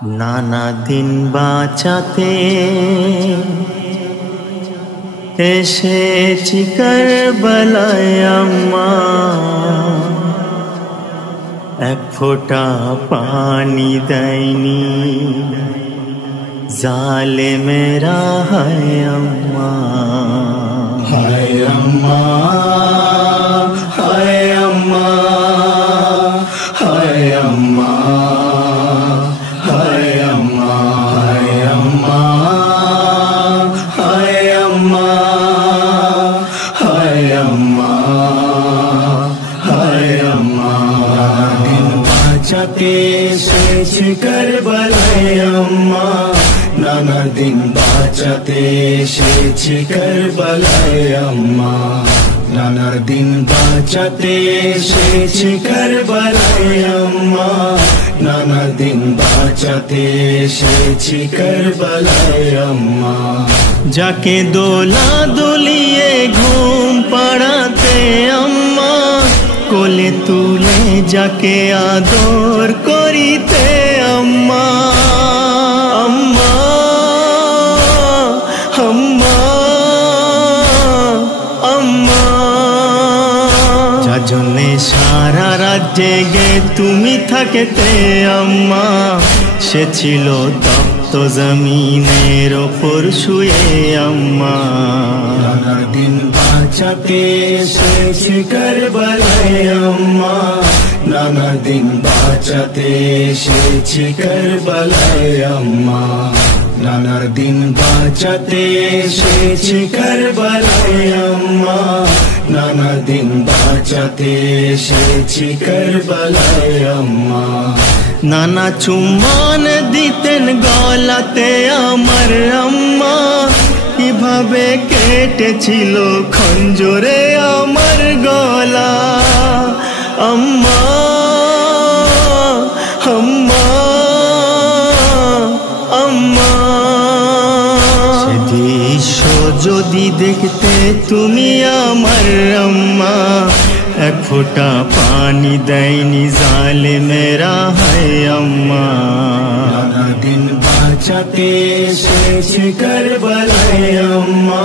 নানা দিন বাঁচাতে এসেছি কারবালায় আম্মা, এক ফোঁটা পানি দেয়নি জালেমেরা। হায় আম্মা, হায় আম্মা, হায় আম্মা, হায় আম্মা, হায় আম্মা, হায় আম্মা, হায় আম্মা, হায় আম্মা, হায় আম্মা। দিন বাঁচাতে এসেছি কারবালায় আম্মা, নানা দিন বাঁচাতে এসেছি কারবালায় আম্মা, নানার দিন বাঁচাতে এসেছি কারবালায় আম্মা, নানা দিন বাঁচাতে এসেছি কারবালায় আম্মা। যাকে দোলা দোলিয়ে ঘুম পাড়াতে আম্মা, কোলে তুলে যাকে আদর করিতে আম্মা, আম্মা, আম্মা, আম্মা। যার জন্যে সারা রাত জেগে তুমি থাকতে আম্মা, সে ছিল তপ্ত জমিনের ওপর শুয়ে আম্মা। নানা দিন বাঁচাতে এসেছি কারবালায় আম্মা, নানা দিন বাঁচাতে এসেছি কারবালায় আম্মা, নানার দিন বাঁচাতে এসেছি কারবালায় আম্মা, নানা দিন বাঁচাতে এসেছি কারবালায় আম্মা। নানা চুম্বন দিতেন গলাতে আমার আম্মা, কিভাবে কেটেছিল খঞ্জরে আমার গলা আম্মা, আম্মা, আম্মা। সে দৃশ্য যদি দেখতে তুমি আমার আম্মা, এক ফোঁটা পানি দেয়নি জালেমেরা। হায় আম্মা, নানা দিন বাঁচাতে এসেছি কারবালায় আম্মা,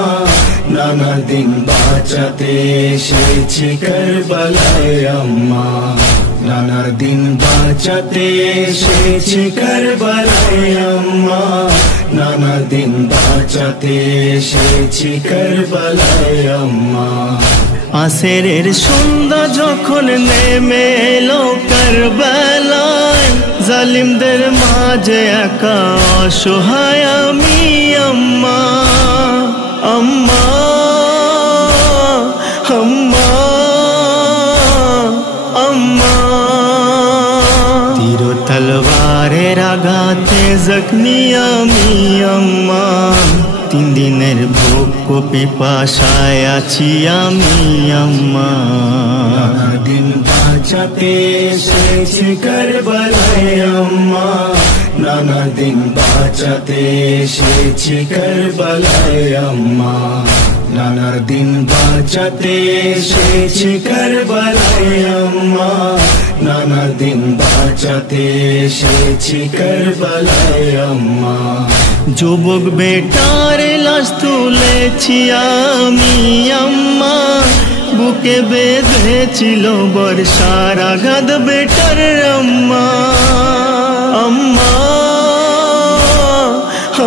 নানা দিন বাঁচাতে এসেছি কারবালায় আম্মা, নানার দিন বাঁচাতে এসেছি কারবালায় আম্মা, নানা দিন বাঁচাতে এসেছি কারবালায় আম্মা। আসরের সন্ধ্যা যখন নেমে এলো কারবালায়, জালিমদের মাঝে একা অসহায় আমি আম্মা, আম্মা, আম্মা, আম্মা। তীর তলোয়ারের আঘাতে জখমি আমি আম্মা, 3 দিনের ভোগ পিপাসায় আছি আমি আম্মা। নানা দিন বাঁচাতে এসেছি কারবালায় আম্মা, নানা দিন বাঁচাতে এসেছি কারবালায় আম্মা, নানার দিন বাঁচাতে এসেছি কারবালায় আম্মা, নানার দিন বাঁচাতে এসেছি কারবালায় আম্মা। যুবক বেটার লাশ তুলেছি আমি আম্মা, বুকে বেঁধেছিল বর্ষার আঘাত বেটার আম্মা, আম্মা,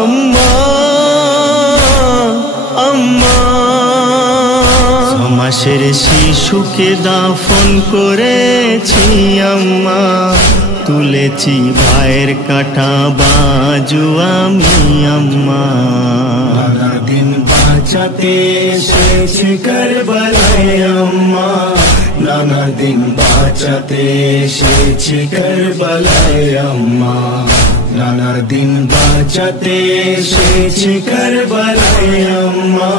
আম্মা, আম্মা। 6 মাসের শিশুকে দাফন করেছি আম্মা, তুলেছি ভাইয়ের কাটা বাজু আমি আম্মা। নানা দিন বাঁচাতে এসেছি কারবালায় আম্মা, নানা দিন বাঁচাতে এসেছি কারবালায় আম্মা, নানার দিন বাঁচাতে এসেছি কারবালায় আম্মা,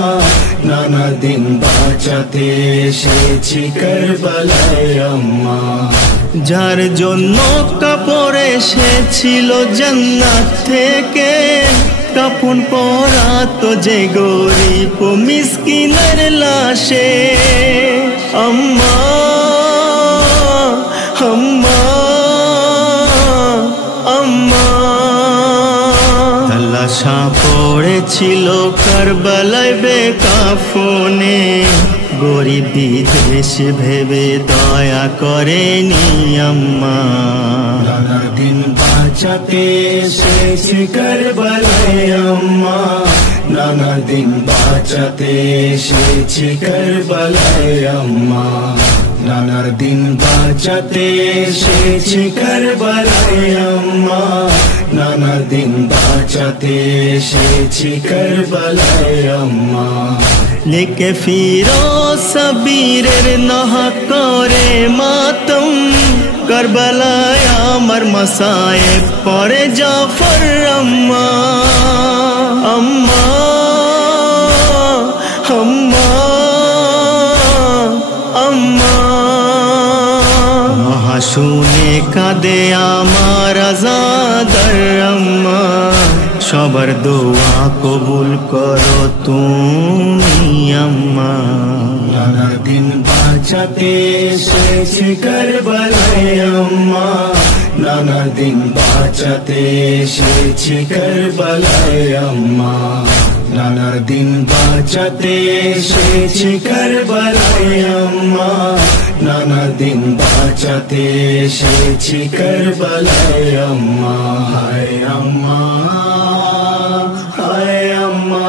নানা দিন বাঁচাতে এসেছি কারবালায় আম্মা। যার জন্য কাপড় এসেছিল জান্নাত থেকে, কাফন পরাতো যে গরিব মিসকিনের লাশে আম্মা, আম্মা, আম্মা। লাশা পড়েছিল কারবালায় বেকাফনে, গরিব বিদেশ ভেবে দয়া করেনি আম্মা। নানা দিন বাঁচাতে এসেছি কারবালায় আম্মা, নানা দিন বাঁচাতে এসেছি কারবালায় আম্মা, নানার দিন বাঁচাতে এসেছি কারবালায় আম্মা, নানা দিন বাঁচাতে এসেছি কারবালায় আম্মা। लेके फिरो सबीरेर नहा करे मातम, करबलाय आमार मसाए परे जाफर अम्मा। अम्मा अम्मा अम्मा महाशुने कादे आमार आजादर अम्मा, সবার দোয়া কবুল করো তুমি আম্মা। নানার দিন বাঁচাতে এসেছি কারবালায় আম্মা, নানার দিন বাঁচাতে এসেছি কারবালায় আম্মা, নানার দিন বাঁচাতে এসেছি কারবালায় আম্মা, নানার দিন বাঁচাতে এসেছি কারবালায় আম্মা। হায় আম্মা, হায় আম্মা।